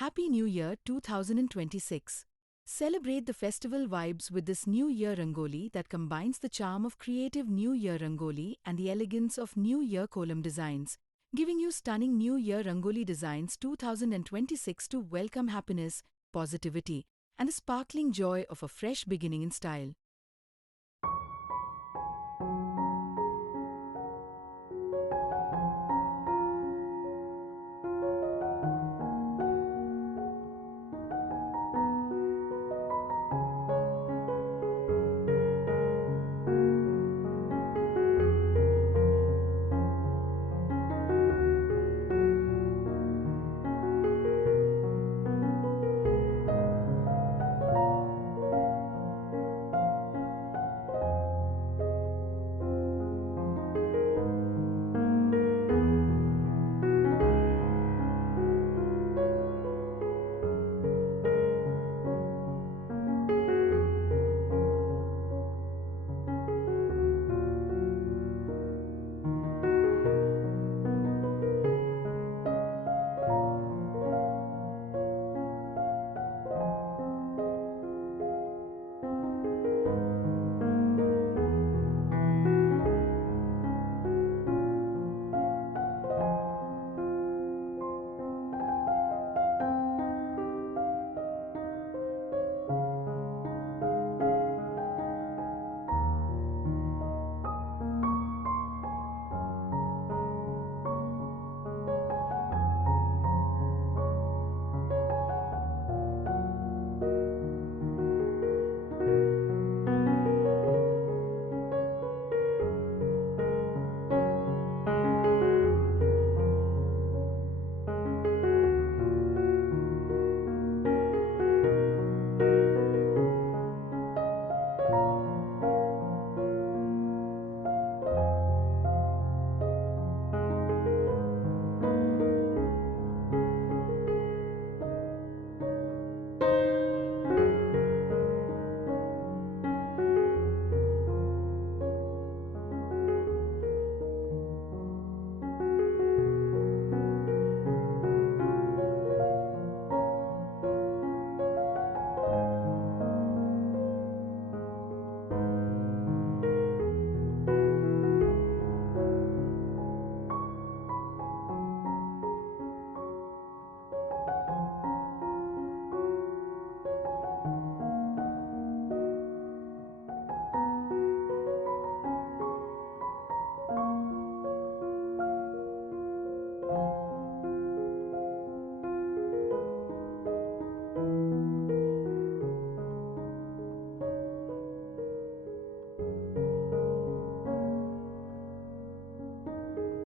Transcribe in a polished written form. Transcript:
Happy New Year 2026. Celebrate the festival vibes with this New Year Rangoli that combines the charm of creative New Year Rangoli and the elegance of New Year Kolam Designs, giving you stunning New Year Rangoli Designs 2026 to welcome happiness, positivity, and the sparkling joy of a fresh beginning in style.